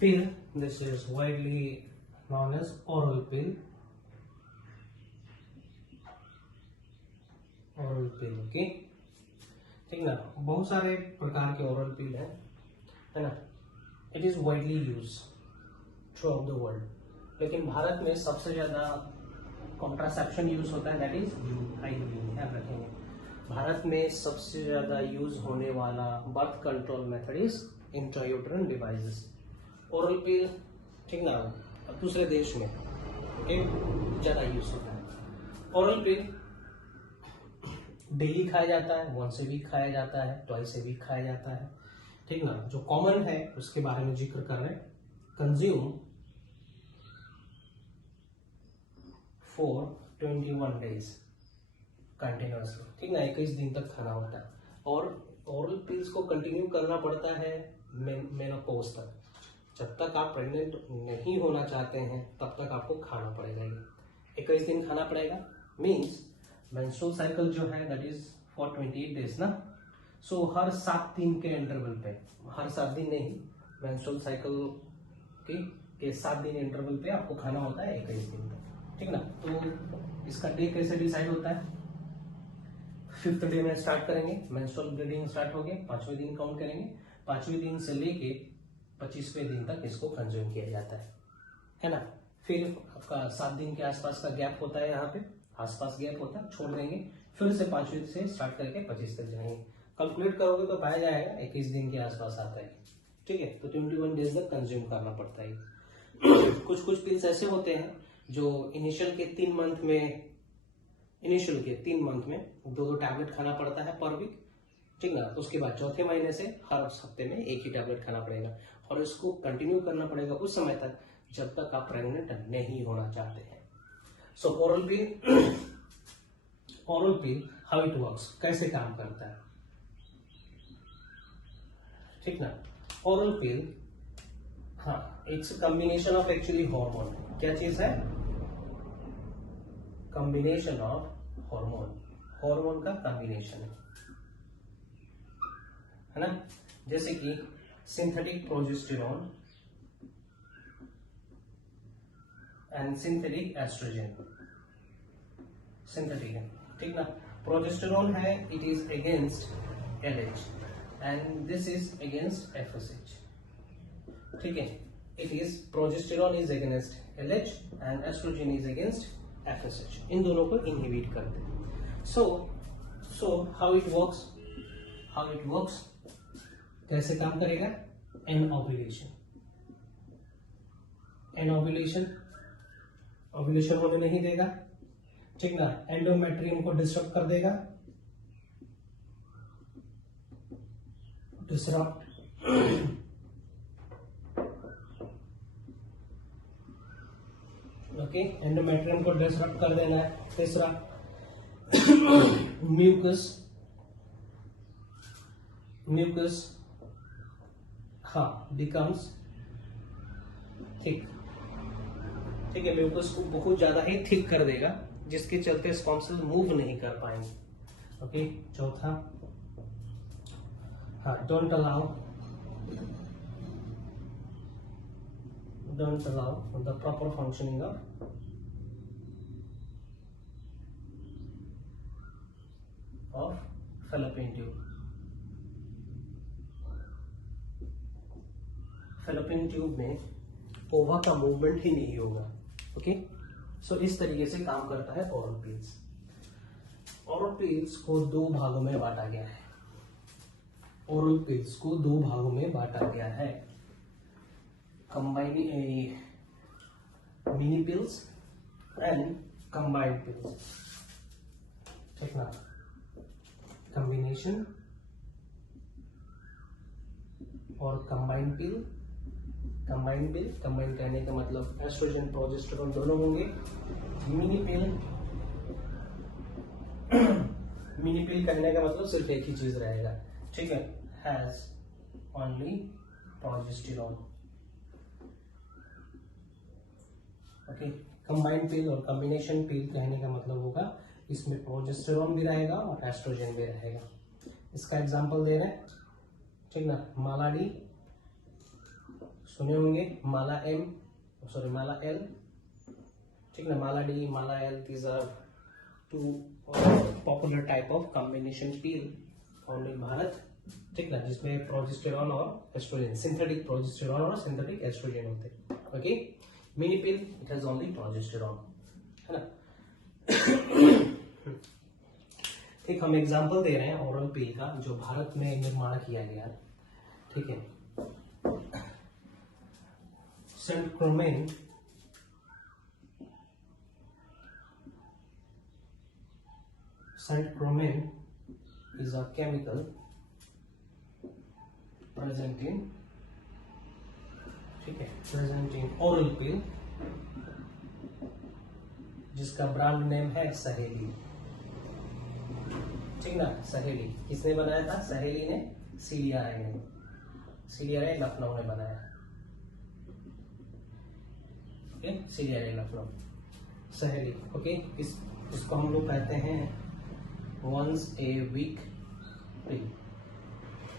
pill, this is widely known as oral pill. Oral pill, okay, ठीक ना। बहुत सारे प्रकार के ओरल पिल है ना। It is widely use through out the world, लेकिन भारत में सबसे ज्यादा कॉन्ट्रासेप्शन यूज होता है, दैट इज आईयूआई। ध्यान रखेंगे, भारत में सबसे ज्यादा यूज होने वाला birth control method is intrauterine devices, oral pill, ठीक ना। दूसरे देश में ज्यादा यूज होता है। ओरल पिल डेली खाया जाता है, वंस ए वीक खाया जाता है, ट्वाइस ए वीक खाया जाता है, ठीक ना। जो कॉमन है उसके बारे में जिक्र कर रहे हैं, कंज्यूम फॉर 21 डेज कंटिन्यूअसली, ठीक ना। 21 दिन तक खाना होता है। और ओरल पिल्स को कंटिन्यू करना पड़ता है मेनोपॉज तक। जब तक आप प्रेग्नेंट नहीं होना चाहते हैं तब तक आपको खाना पड़ेगा, ये 21 दिन खाना पड़ेगा। मीन्स मेंस्ट्रुअल साइकिल जो है दैट इज फॉर 28 डेज ना। सो हर 7 दिन के इंटरवल पे, हर 7 दिन नहीं, मेंस्ट्रुअल साइकिल के 7 दिन इंटरवल पे आपको खाना होता है 21 दिन तक, ठीक ना। तो इसका डे कैसे डिसाइड होता है? 5th डे में स्टार्ट करेंगे, मेंस्ट्रुअल ब्लीडिंग स्टार्ट हो गए, 5वें दिन काउंट करेंगे, 5वें दिन से लेके 25वें दिन तक इसको कंज्यूम किया जाता है ना। फिर आपका 7 दिन के आसपास का गैप होता है, यहाँ पे आसपास गैप होता है, छोड़ देंगे, फिर से 5वें से स्टार्ट करके 25 तक जाएंगे। कैलकुलेट करोगे तो पाया जाएगा 21 दिन के आसपास आता है, ठीक है। तो 21 डेज तक कंज्यूम करना पड़ता है। कुछ कुछ पिल्स ऐसे होते हैं जो इनिशियल के 3 मंथ में 2 टैबलेट खाना पड़ता है पर वीक, ठीक ना। उसके बाद चौथे महीने से हर हफ्ते में एक ही टैबलेट खाना पड़ेगा, और इसको कंटिन्यू करना पड़ेगा उस समय तक जब तक आप प्रेग्नेंट नहीं होना चाहते हैं। So oral pill how it works, कैसे काम करता है, ठीक ना। ओरल पिल, हाँ, it's combination of actually hormone. क्या चीज है? कॉम्बिनेशन ऑफ हार्मोन का कॉम्बिनेशन है ना। जैसे कि synthetic progesterone and synthetic estrogen, synthetic है, ठीक ना। प्रोजेस्टेरॉन है, it is against LH and this is against FSH, ठीक है। It is progesterone is against LH and estrogen is against FSH, इन दोनों को इनहिबिट करते हैं। सो हाउ इट वर्क्स, कैसे काम करेगा? ओव्यूलेशन होने नहीं देगा, ठीक ना। एंडोमेट्रियम को डिस्टर्ब कर देगा, ओके, एंडोमेट्रियम को डिस्टर्ब कर देना है। तीसरा, म्यूकस बिकम्स थिक, ठीक है। म्यूकस को बहुत ज्यादा ही थिक कर देगा, जिसके चलते स्पॉन्सेस मूव नहीं कर पाएंगे, ओके। चौथा, don't allow the proper functioning of fallopian tube. Fallopian tube में ओवा का मूवमेंट ही नहीं होगा, ओके। सो इस तरीके से काम करता है ओरल पिल्स। ओरल पिल्स को 2 भागों में बांटा गया है। ओरल पिल्स को 2 भागों में बांटा गया है, mini pills and combined pills, ठीक ना। कॉम्बिनेशन और कंबाइंड पिल। कंबाइन कहने का मतलब एस्ट्रोजन प्रोजेस्टेरॉन दोनों होंगे। मिनी पिल कहने का मतलब सिर्फ एक ही चीज रहेगा, ठीक है, has only progesterone, okay. Combined pill और कॉम्बिनेशन पिल कहने का मतलब होगा इसमें प्रोजेस्टेरॉन भी रहेगा और एस्ट्रोजन भी रहेगा। इसका एग्जांपल दे रहे हैं, ठीक ना। मालाडी सुने होंगे, Mala M, sorry Mala L, ठीक ना, Mala D, Mala L, these are two popular type of combination pill found in Bharat, ठीक ना, जिसमें प्रोजेस्टेरॉन और एस्ट्रोजन, सिंथेटिक प्रोजेस्टेरॉन और सिंथेटिक एस्ट्रोजन होते हैं। Okay, mini pill it has only progesterone, है ना। ठीक, हम एग्जांपल दे रहे हैं ओरल पिल का जो भारत में निर्माण किया गया, ठीक है। सेंटक्रोमेन is a chemical present in, ठीक है, present in oral pill जिसका ब्रांड नेम है सहेली, ठीक ना, सहेली। किसने बनाया था? सहेली ने, सीडीआरआई ने, सीडीआरआई लखनऊ ने बनाया, ओके, सीडीआरआई लखनऊ, सहेली, ओके। इसको हम लोग कहते हैं once a week pill,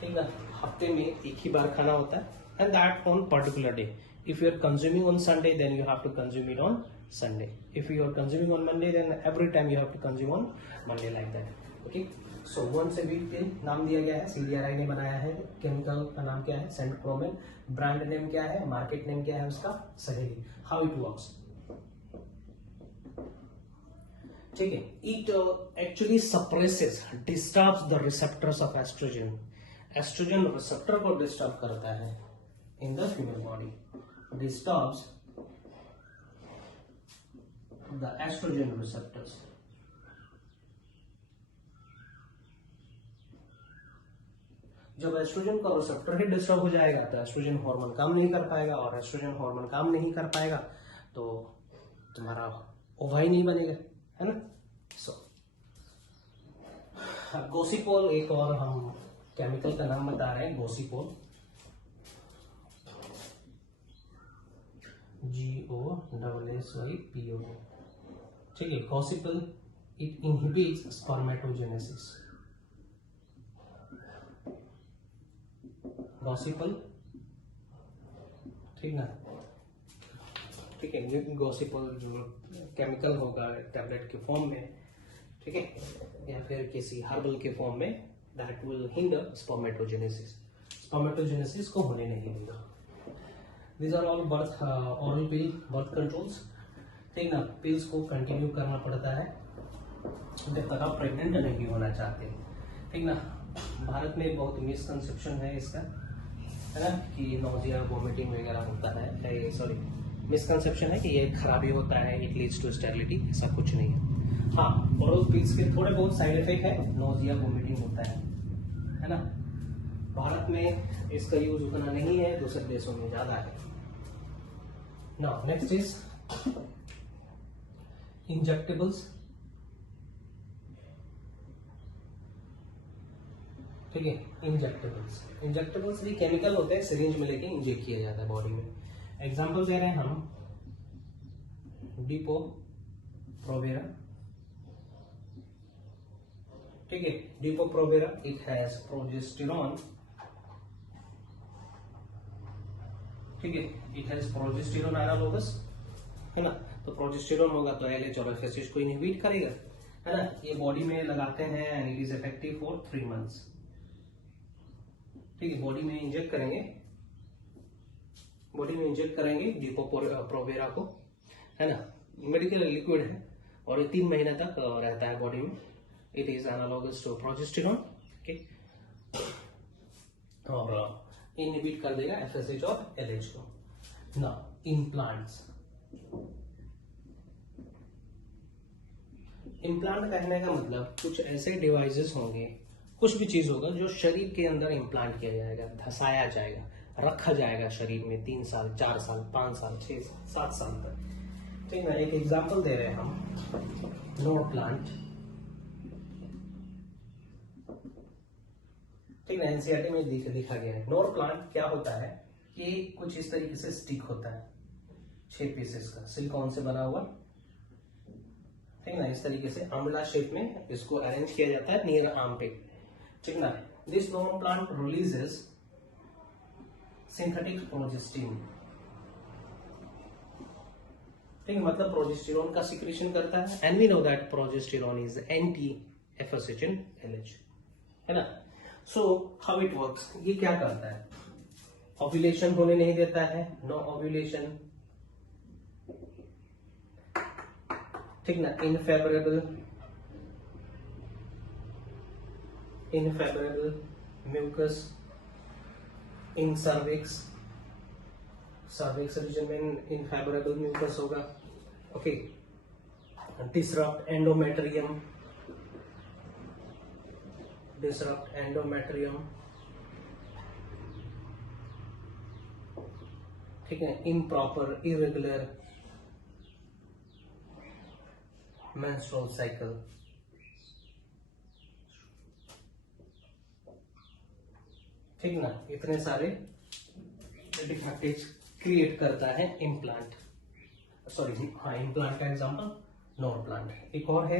ठीक है, हफ्ते में एक ही बार खाना होता है, and that on particular day. If you are consuming on Sunday, then you have to consume it on Sunday. If you are consuming on Monday, then every time you have to consume on Monday, like that. Okay. So once a week pill नाम दिया गया है, CDRI ने बनाया है, chemical का नाम क्या है? सेंटक्रोमेन, ब्रांड नेम क्या है, मार्केट नेम क्या है उसका? सहेली। हाउ इट वर्क्स, ठीक है, it actually suppresses, disturbs the receptors of estrogen, estrogen receptor को डिस्टर्ब करता है in the human body, disturbs the estrogen receptors. जब एस्ट्रोजन का रिसेप्टर ही डिस्टर्ब हो जाएगा तो एस्ट्रोजन हार्मोन काम नहीं कर पाएगा, और एस्ट्रोजन हार्मोन काम नहीं कर पाएगा तो तुम्हारा ओवाई नहीं बनेगा, है ना। सो गोसिपोल एक और हम केमिकल का नाम बता रहे हैं, गोसिपोल, GOSSYPO, ठीक है। गोसिपोल इट इनहिबिट्स स्पर्मेटोजेनेसिस, गॉसिपल, ठीक ना, ठीक है। गॉसिपल जो केमिकल होगा टैबलेट के फॉर्म में, ठीक है, या फिर किसी हर्बल के फॉर्म में, that will hinder spermatogenesis, spermatogenesis को होने नहीं देगा। These are all birth oral pill birth controls, ठीक ना। पिल्स को कंटिन्यू करना पड़ता है जब तक आप प्रेग्नेंट नहीं होना चाहते, ठीक ना। भारत में बहुत मिसकंसेप्शन है इसका, है ना, कि नोजिया वोमिटिंग वगैरह होता है, सॉरी मिसकंसेप्शन है कि ये खराबी होता है, इट लीड्स टू स्टेरिलिटी, ऐसा कुछ नहीं है। हाँ, ओरल पिल्स के थोड़े बहुत साइड इफेक्ट है, नोजिया वोमिटिंग होता है ना। भारत में इसका यूज उतना नहीं है, दूसरे देशों में ज्यादा है। नाउ नेक्स्ट इज इंजेक्टेबल्स, ठीक है। इंजेक्टेबल्स भी केमिकल होते हैं, सिरिंज में लेके इंजेक्ट किया जाता है बॉडी में। एग्जांपल दे रहे हैं हम, डिपो प्रोवेरा, ठीक है। Depot Provera it has progesterone, ठीक है, इट हैज प्रोजेस्टेरॉन एनालोगस, है ना। तो प्रोजेस्टेरॉन होगा तो एलएच और एफएसएच को इनहिबिट करेगा, है ना। ये बॉडी में लगाते हैं and it is effective for 3 months, ठीक है। बॉडी में इंजेक्ट करेंगे डिपो प्रोवेरा को, है ना। मेडिकल लिक्विड है और ये 3 महीने तक रहता है बॉडी में। It is analogous to progesterone, okay, और इनहिबिट कर देगा एफएसएच और एलएच को। नाउ इम्प्लांट्स, इम्प्लांट कहने का मतलब कुछ ऐसे डिवाइसेस होंगे, कुछ भी चीज होगा जो शरीर के अंदर इम्प्लांट किया जाएगा, धसाया जाएगा, रखा जाएगा शरीर में 3 साल 4 साल 5 साल 6 साल 7 साल तक, ठीक है। एक एग्जांपल दे रहे हैं हम, नोर प्लांट, ठीक है, एनसीईआरटी में लिखा गया है। नोर प्लांट क्या होता है कि कुछ इस तरीके से स्टिक होता है, 6 पीसेस का, सिलिकॉन से बना हुआ, ठीक ना। इस तरीके से आंवला शेप में इसको अरेंज किया जाता है नियर आर्म पे, ठीक ना। This Norplant releases synthetic progestin, ठीक है, मतलब प्रोजेस्टेरॉन का सिक्रेशन करता है, and we know that progesterone is anti एफोसिटिन एलएच, है ना। सो हाउ इट वर्क्स, ये क्या करता है, ओव्यूलेशन होने नहीं देता है, नो ओव्यूलेशन, ठीक ना, unfavourable mucus in cervix, cervix region में इनफेबरेबल म्यूकस होगा, ओके। डिसरप्ट एंडोमेट्रियम, ठीक है, इम्प्रॉपर इरेगुलर मेंस्ट्रुअल साइकिल, ठीक ना, इतने सारे डिफेक्टिव क्रिएट करता है इम्प्लांट, सॉरी हाँ, इम्प्लांट का एग्जांपल नोर प्लांट। एक और है,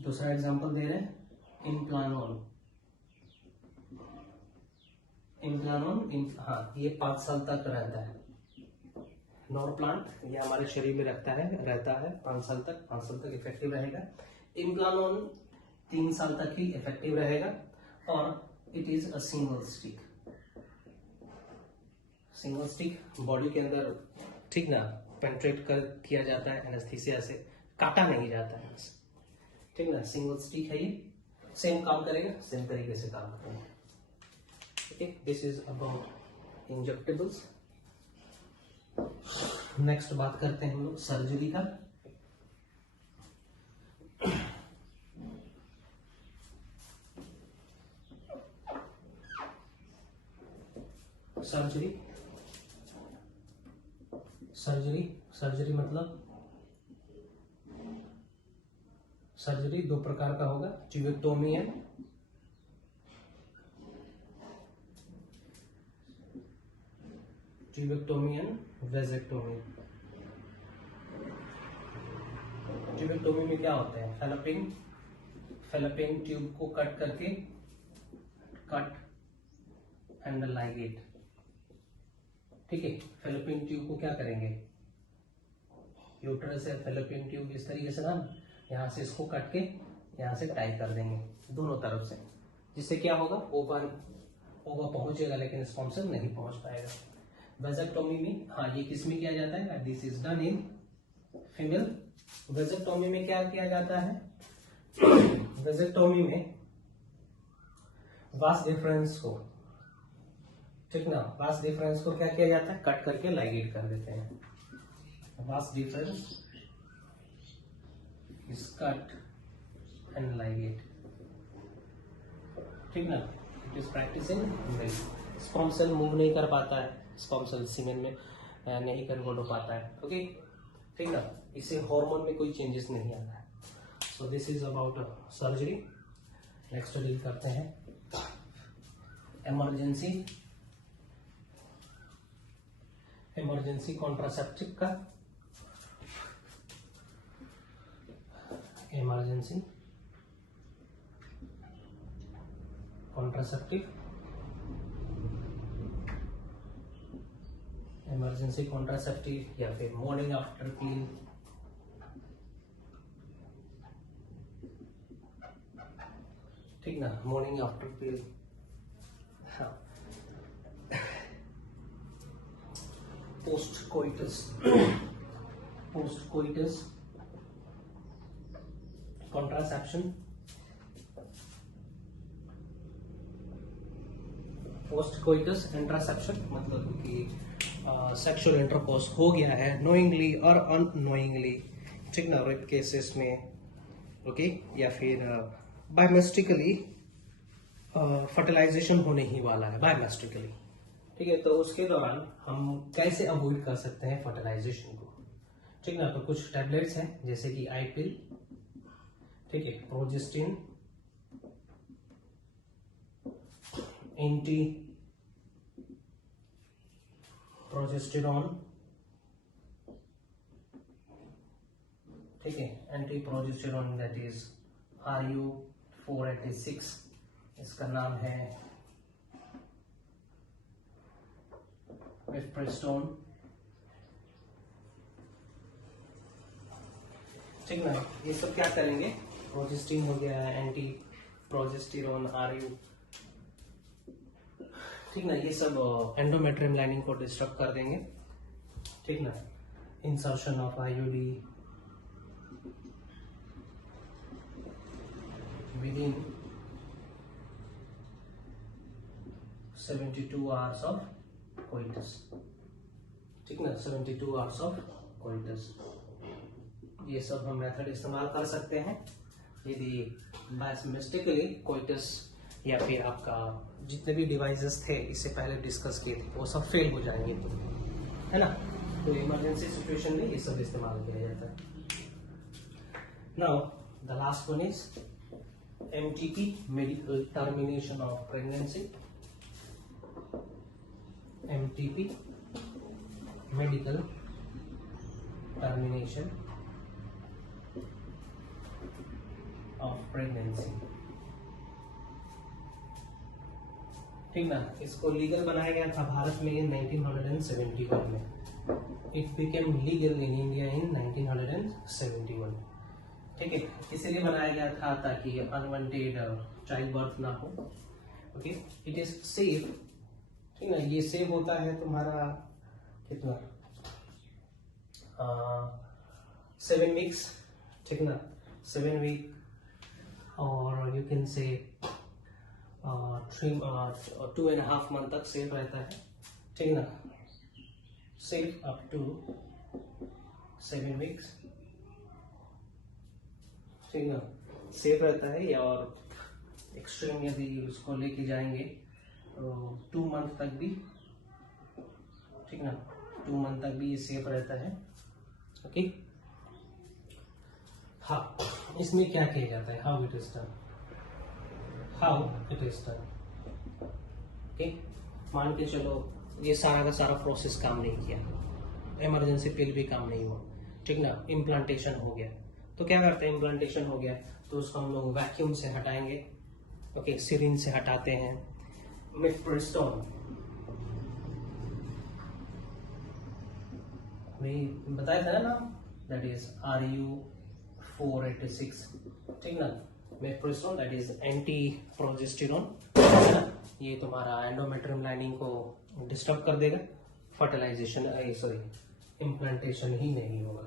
दूसरा एग्जांपल दे रहे हैं, इम्प्लानोन, हाँ, ये 5 साल तक रहता है, नोर प्लांट ये हमारे शरीर में रहता है 5 साल तक इफेक्टिव रहेगा। इम्प्लानोन 3 साल तक ही इफेक्टिव रहेगा, और it is a single stick body के अंदर, ठीक ना, पेंट्रेट किया जाता है एनेस्थीसिया से, काटा नहीं जाता है, ठीक ना, सिंगल स्टिक है, ये सेम काम करेगा, सेम तरीके से काम करेगा, okay. This is about injectables. Next बात करते हैं हम लोग सर्जरी का। सर्जरी मतलब सर्जरी 2 प्रकार का होगा, ट्यूबेक्टोमी एंड वेजेक्टोमी। ट्यूबेक्टोमी में क्या होता है, फेलोपियन ट्यूब को कट करके, कट एंड लाइगेट, ठीक है। फेलोपियन ट्यूब को क्या करेंगे, यूट्रस है फेलोपियन ट्यूब, इस तरीके से ना, यहाँ से इसको काट के यहाँ से टाई कर देंगे दोनों तरफ से, जिससे क्या होगा, ओवा पहुंचेगा लेकिन स्पॉन्सर नहीं पहुंच पाएगा। वेजेक्टोमी में, हाँ, ये किस में किया जाता है, this is done in female. Vasectomy में क्या किया जाता है, वेजेक्टोमी में वास डिफरेंस को, ठीक ना, वास डिफरेंस को क्या किया जाता है, कट करके लाइगेट कर देते हैं। Vas difference is cut and ligate, ठीक ना, it is practice in male. Sperm cell move नहीं कर पाता है, स्पर्म सेल सीमेन में नहीं कन्वर्ट हो पाता है, ओके, ठीक ना, इससे हार्मोन में कोई चेंजेस नहीं आता है। So this is about surgery. Next deal करते हैं इमरजेंसी कॉन्ट्रासेप्टिव का। इमरजेंसी कॉन्ट्रासेप्टिव या फिर मॉर्निंग आफ्टर पिल, ठीक ना, मॉर्निंग आफ्टर पिल, हाँ, post coitus contraception, post coitus interception मतलब कि सेक्सुअल इंटरकोर्स हो गया है नोइंगली और अननोइंगली, ठीक ना, रेप केसेस में, ओके, या फिर बायोमेस्टिकली फर्टिलाइजेशन होने ही वाला है, बायोमेस्टिकली, ठीक है। तो उसके दौरान हम कैसे अवॉइड कर सकते हैं फर्टिलाइजेशन को, ठीक ना, तो कुछ टैबलेट्स हैं जैसे कि आईपिल, ठीक है, प्रोजेस्टिन, एंटी प्रोजेस्टेरॉन, ठीक है, anti progesterone that is RU486, इसका नाम है मिफ्रेस्टोन, ठीक ना। ये सब क्या करेंगे, प्रोजेस्टिन हो गया, एंटी प्रोजेस्टेरोन, आरयू, ठीक ना, ये सब एंडोमेट्रियम लाइनिंग को डिस्टर्ब कर देंगे, ठीक ना। Insertion of IUD within 72 hours of coitus, ठीक ना, 72 आवर्स ऑफ कोइटस। ये सब हम मेथड इस्तेमाल कर सकते हैं यदि बाय मिस्टेकली कोइटस या फिर आपका जितने भी डिवाइसेस थे इससे पहले डिस्कस किए थे वो सब फेल हो जाएंगे, तो है ना। तो इमरजेंसी सिचुएशन में ये सब इस्तेमाल किया जाता है। Now the last one is MTP, medical termination of pregnancy. MTP, medical termination of pregnancy, ठीक ना। इसको लीगल बनाया गया था भारत में इन 1971 में। It became legal in India in 1971, ठीक है। इसलिए बनाया गया था ताकि अनवांटेड चाइल्ड बर्थ ना हो। ओके, इट इज सेफ, ठीक ना। ये सेफ होता है तुम्हारा कितना 7 वीक्स, ठीक ना, 7 वीक, और यू कैन से 2.5 मंथ तक सेफ रहता है, ठीक ना। सेफ अप टू 7 वीक्स, ठीक ना, सेफ रहता है। या और एक्सट्रीम यदि उसको लेके जाएंगे तो 2 मंथ तक भी, ठीक ना, 2 मंथ तक भी ये सेफ रहता है। ओके, हाँ, इसमें क्या किया जाता है, how it is done, okay. मान के चलो ये सारा का सारा प्रोसेस काम नहीं किया, इमरजेंसी पिल भी काम नहीं हुआ, ठीक ना, इम्प्लांटेशन हो गया, तो क्या करते हैं, इम्प्लांटेशन हो गया तो उसको हम लोग वैक्यूम से हटाएंगे, ओके, सिरिंज से हटाते हैं। मिफ्रेस्टोन वही बताया था ना, दैट इज RU486, ठीक ना। मिफ्रेस्टोन दैट इज एंटी प्रोजेस्टेरोन, ये तुम्हारा एंडोमेट्रियम लाइनिंग को डिस्टर्ब कर देगा, फर्टिलाइजेशन इम्प्लांटेशन ही नहीं होगा,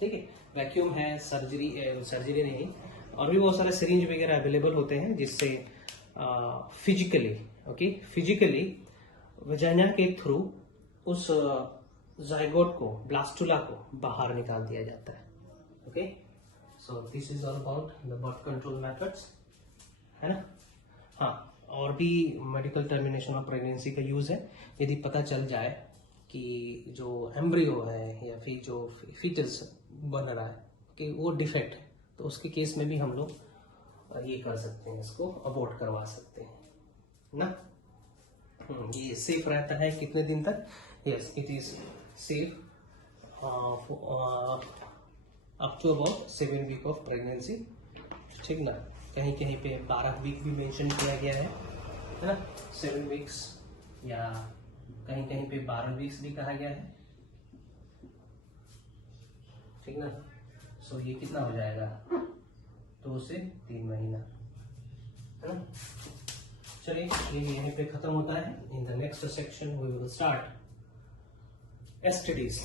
ठीक है। वैक्यूम है, सर्जरी नहीं, और भी बहुत सारे सिरिंज वगैरह अवेलेबल होते हैं जिससे फिजिकली वजाइना के थ्रू उस जाइगोट को, ब्लास्टुला को बाहर निकाल दिया जाता है। Okay, so this is all about the birth control methods, है ना। हाँ, और भी मेडिकल टर्मिनेशन ऑफ प्रेगनेंसी का यूज है यदि पता चल जाए कि जो एम्ब्रियो है या फिर जो फीटस बन रहा है कि वो डिफेक्ट है, तो उसके केस में भी हम लोग ये कर सकते हैं, इसको अबॉर्ट करवा सकते हैं ना। ये सेफ रहता है कितने दिन तक, yes it is safe up to about 7 week of pregnancy, ठीक ना। कहीं कहीं पे 12 वीक भी मेंशन किया गया है ना, 7 वीक्स, या कहीं कहीं पे 12 वीक्स भी कहा गया है, ठीक ना। सो ये कितना हो जाएगा, 2 से 3 महीना, है ना। चलिए, ये यहीं पे खत्म होता है। In the next section we will start STDs।